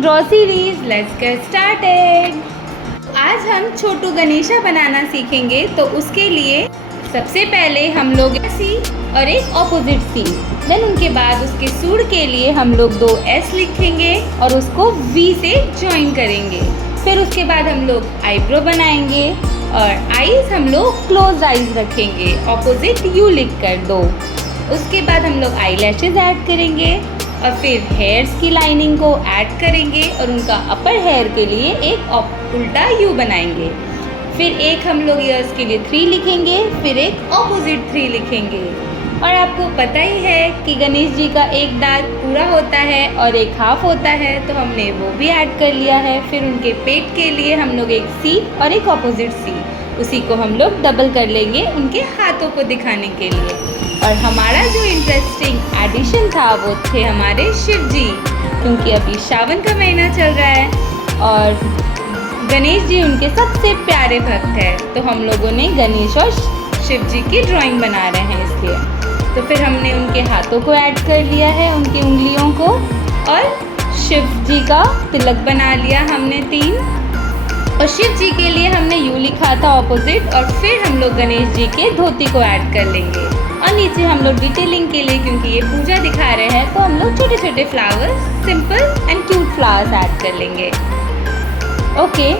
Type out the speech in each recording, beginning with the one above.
Draw series, let's get started. आज हम छोटू गणेशा बनाना सीखेंगे। तो उसके लिए सबसे पहले हम लोग सी और एक ऑपोजिट सी, देन उनके बाद उसके सूंड के लिए हम लोग 2 एस लिखेंगे और उसको वी से ज्वाइन करेंगे। फिर उसके बाद हम लोग आईब्रो बनाएंगे और आईज हम लोग क्लोज आईज रखेंगे, ऑपोजिट यू लिख कर 2। उसके बाद हम लोग आई लैशेज ऐड करेंगे और फिर हेयर्स की लाइनिंग को ऐड करेंगे और उनका अपर हेयर के लिए एक उल्टा यू बनाएंगे। फिर एक हम लोग ईयर्स के लिए 3 लिखेंगे, फिर एक ऑपोजिट 3 लिखेंगे। और आपको पता ही है कि गणेश जी का एक दांत पूरा होता है और एक हाफ होता है, तो हमने वो भी ऐड कर लिया है। फिर उनके पेट के लिए हम लोग एक सी और एक ऑपोजिट सी, उसी को हम लोग डबल कर लेंगे उनके हाथों को दिखाने के लिए। और हमारा जो इंटरेस्टिंग एडिशन था वो थे हमारे शिव जी, क्योंकि अभी सावन का महीना चल रहा है और गणेश जी उनके सबसे प्यारे भक्त हैं। तो हम लोगों ने गणेश और शिव जी की ड्राइंग बना रहे हैं इसलिए। तो फिर हमने उनके हाथों को ऐड कर लिया है, उनकी उंगलियों को, और शिव जी का तिलक बना लिया हमने 3। और शिव जी के लिए हमने यू लिखा था ऑपोजिट। और फिर हम लोग गणेश जी के धोती को ऐड कर लेंगे और नीचे हम लोग डिटेलिंग के लिए, क्योंकि ये पूजा दिखा रहे हैं, तो हम लोग छोटे छोटे flowers, simple and cute flowers add कर लेंगे। ओके,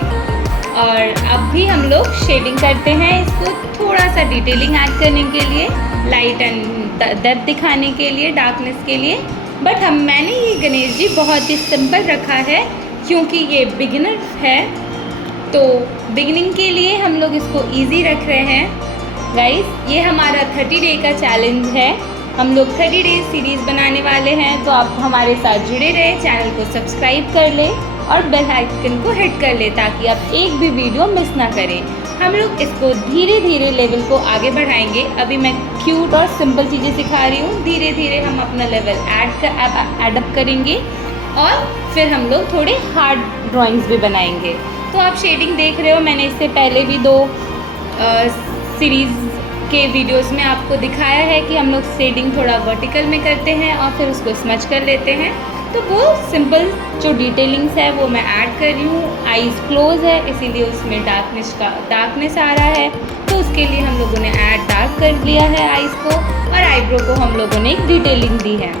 और अब भी हम लोग शेडिंग करते हैं इसको, थोड़ा सा डिटेलिंग ऐड करने के लिए, लाइट एंड डेप्थ दिखाने के लिए, डार्कनेस के लिए। बट मैंने ये गणेश जी बहुत ही सिंपल रखा है क्योंकि ये बिगिनर है, तो बिगिनिंग के लिए हम लोग इसको ईजी रख रहे हैं। गाइस, ये हमारा 30 डे का चैलेंज है। हम लोग 30 डेज सीरीज़ बनाने वाले हैं, तो आप हमारे साथ जुड़े रहें, चैनल को सब्सक्राइब कर लें और बेल आइकन को हिट कर लें ताकि आप एक भी वीडियो मिस ना करें। हम लोग इसको धीरे धीरे लेवल को आगे बढ़ाएंगे। अभी मैं क्यूट और सिंपल चीज़ें सिखा रही हूँ, धीरे धीरे हम अपना लेवल एडअप करेंगे और फिर हम लोग थोड़े हार्ड ड्राइंग्स भी बनाएंगे। तो आप शेडिंग देख रहे हो, मैंने इससे पहले भी 2 सीरीज़ के वीडियोस में आपको दिखाया है कि हम लोग शेडिंग थोड़ा वर्टिकल में करते हैं और फिर उसको स्मच कर लेते हैं। तो वो सिंपल जो डिटेलिंग्स है वो मैं ऐड कर रही हूँ। आईज क्लोज है इसीलिए उसमें डार्कनेस आ रहा है, तो उसके लिए हम लोगों ने ऐड डार्क कर लिया है आईज को। और आईब्रो को हम लोगों ने एक डिटेलिंग दी है,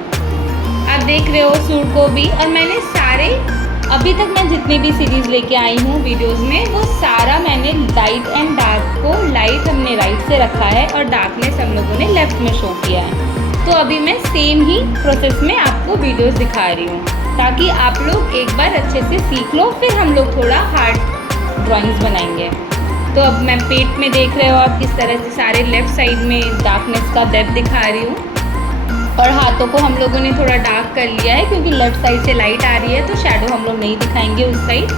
आप देख रहे हो सूट को भी। और मैंने सारे अभी तक मैं जितने भी सीरीज़ लेके आई हूँ वीडियोस में, वो सारा मैंने लाइट एंड डार्क को, लाइट हमने राइट से रखा है और डार्कनेस हम लोगों ने लेफ़्ट में शो किया है। तो अभी मैं सेम ही प्रोसेस में आपको वीडियोस दिखा रही हूँ ताकि आप लोग एक बार अच्छे से सीख लो, फिर हम लोग थोड़ा हार्ड ड्राइंग्स बनाएंगे। तो अब मैं पेट में देख रहे हो आप किस तरह से सारे लेफ़्ट साइड में डार्कनेस का डेप्थ दिखा रही हूँ। और हाथों को हम लोगों ने थोड़ा डार्क कर लिया है क्योंकि लेफ़्ट साइड से लाइट आ रही है, तो शैडो हम लोग नहीं दिखाएंगे उस साइड।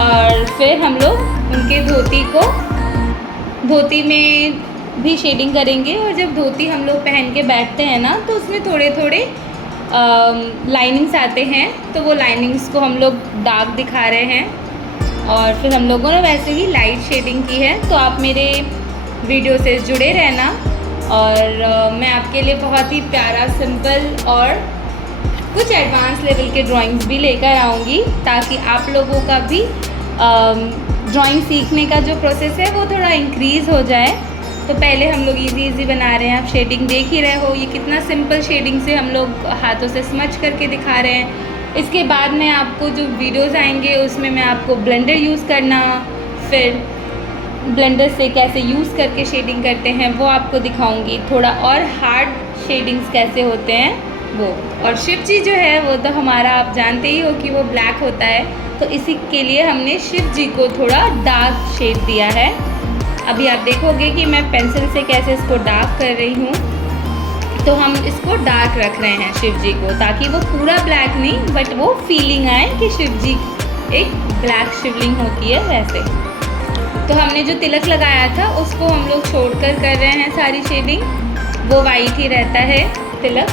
और फिर हम लोग उनके धोती में भी शेडिंग करेंगे। और जब धोती हम लोग पहन के बैठते हैं ना, तो उसमें थोड़े थोड़े लाइनिंग्स आते हैं, तो वो लाइनिंग्स को हम लोग डार्क दिखा रहे हैं। और फिर हम लोगों ने वैसे ही लाइट शेडिंग की है। तो आप मेरे वीडियो से जुड़े रहना और मैं आपके लिए बहुत ही प्यारा, सिंपल और कुछ एडवांस लेवल के ड्राइंग्स भी लेकर आऊँगी ताकि आप लोगों का भी ड्राइंग सीखने का जो प्रोसेस है वो थोड़ा इंक्रीज़ हो जाए। तो पहले हम लोग इजी बना रहे हैं, आप शेडिंग देख ही रहे हो, ये कितना सिंपल शेडिंग से हम लोग हाथों से स्मच करके दिखा रहे हैं। इसके बाद में आपको जो वीडियोस आएंगे उसमें मैं आपको ब्लेंडर यूज़ करना, फिर ब्लेंडर से कैसे यूज़ करके शेडिंग करते हैं वो आपको दिखाऊंगी, थोड़ा और हार्ड शेडिंग्स कैसे होते हैं वो। और शिव जी जो है वो तो हमारा आप जानते ही हो कि वो ब्लैक होता है, तो इसी के लिए हमने शिव जी को थोड़ा डार्क शेड दिया है। अभी आप देखोगे कि मैं पेंसिल से कैसे इसको डार्क कर रही हूँ। तो हम इसको डार्क रख रहे हैं शिव जी को, ताकि वो पूरा ब्लैक नहीं बट वो फीलिंग आए कि शिव जी एक ब्लैक शिवलिंग होती है वैसे। तो हमने जो तिलक लगाया था उसको हम लोग छोड़कर कर रहे हैं सारी शेडिंग, वो वाइट ही रहता है तिलक।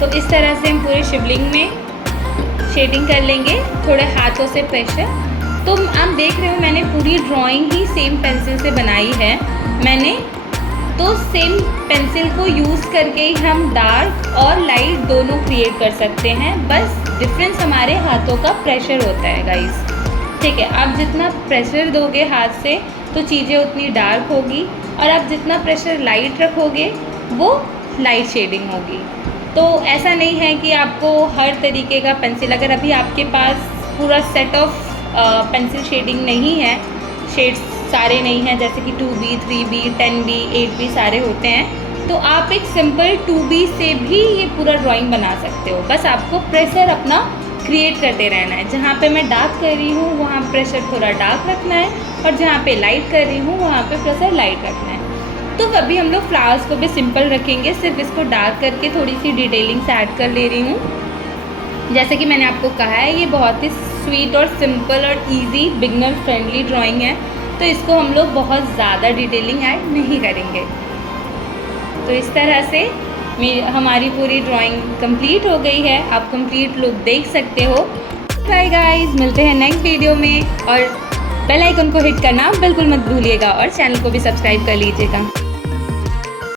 तो इस तरह से हम पूरे शिवलिंग में शेडिंग कर लेंगे थोड़े हाथों से प्रेशर। तो आप देख रहे हो मैंने पूरी ड्राइंग ही सेम पेंसिल से बनाई है। मैंने तो सेम पेंसिल को यूज़ करके ही हम डार्क और लाइट दोनों क्रिएट कर सकते हैं। बस डिफरेंस हमारे हाथों का प्रेशर होता है गाइस। ठीक है, आप जितना प्रेशर दोगे हाथ से तो चीज़ें उतनी डार्क होगी, और आप जितना प्रेशर लाइट रखोगे वो लाइट शेडिंग होगी। तो ऐसा नहीं है कि आपको हर तरीके का पेंसिल, अगर अभी आपके पास पूरा सेट ऑफ पेंसिल शेडिंग नहीं है, शेड्स सारे नहीं हैं, जैसे कि 2B, 3B, 10B, 8B सारे होते हैं, तो आप एक सिंपल 2B से भी ये पूरा ड्राइंग बना सकते हो। बस आपको प्रेशर अपना क्रिएट करते रहना है। जहाँ पे मैं डार्क कर रही हूँ वहाँ प्रेशर थोड़ा डार्क रखना है, और जहाँ पे लाइट कर रही हूँ वहाँ पे प्रेशर लाइट रखना है। तो अभी हम लोग फ्लावर्स को भी सिंपल रखेंगे, सिर्फ इसको डार्क करके थोड़ी सी डिटेलिंग्स ऐड कर ले रही हूँ। जैसे कि मैंने आपको कहा है, ये बहुत ही स्वीट और सिंपल और इजी बिगनर फ्रेंडली ड्राइंग है, तो इसको हम लोग बहुत ज़्यादा डिटेलिंग ऐड नहीं करेंगे। तो इस तरह से हमारी पूरी ड्राइंग कंप्लीट हो गई है। आप कंप्लीट लुक देख सकते हो। बाय गाइस, मिलते हैं नेक्स्ट वीडियो में, और बेल आइकन को हिट करना बिल्कुल मत भूलिएगा, और चैनल को भी सब्सक्राइब कर लीजिएगा।